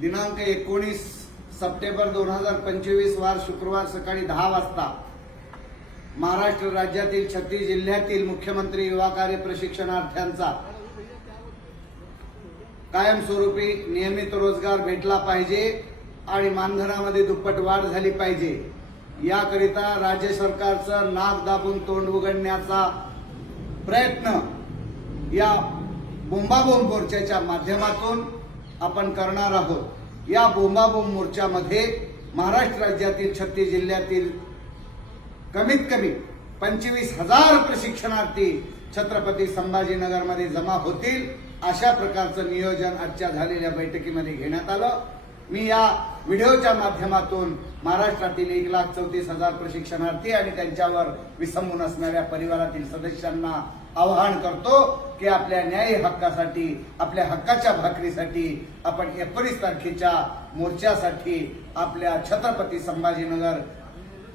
दिनांक 19 सप्टेंबर 2025 वार शुक्रवार सकाळी 10 वाजता महाराष्ट्र राज्यातील 36 जिल्ह्यातील मुख्यमंत्री युवा कार्य प्रशिक्षणार्थ्यांचा कायमस्वरूपी नियमित रोजगार भेटला पाहिजे आणि मानधनामध्ये दुप्पट वाढ झाली पाहिजे याकरिता राज्य सरकारचं नाक दाबून तोंड उघडण्याचा प्रयत्न या बोंबाबोंब मोर्चाच्या माध्यमातून आपण करणार आहोत। या बोंबाबोंब मोर्चामध्ये महाराष्ट्र राज्यातील 36 जिल्ह्यातील कमीत कमी 25,000 प्रशिक्षणार्थी छत्रपती संभाजीनगरमध्ये जमा होतील अशा प्रकारचं नियोजन आजच्या झालेल्या बैठकीमध्ये घेण्यात आलं। मी या व्हिडिओच्या माध्यमातून महाराष्ट्रातील 1,34,000 प्रशिक्षणार्थी आणि त्यांच्यावर विसंबून असणाऱ्या परिवारातील सदस्यांना आवाहन करतो की आपल्या न्यायी हक्कासाठी, आपल्या हक्काच्या भाकरीसाठी आपण 19 तारखेच्या मोर्चासाठी आपल्या छत्रपती संभाजीनगर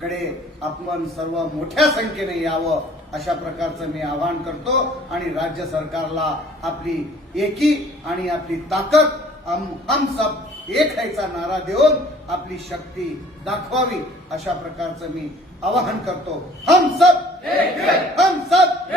कडे आपण सर्व मोठ्या संख्येने यावं अशा प्रकारचं मी आवाहन करतो आणि राज्य सरकारला आपली एकी आणि आपली ताकद हम सब एक हैचा नारा देऊन आपली शक्ती दाखवावी अशा प्रकारचं मी आवाहन करतो। हम सब एक है, हम सब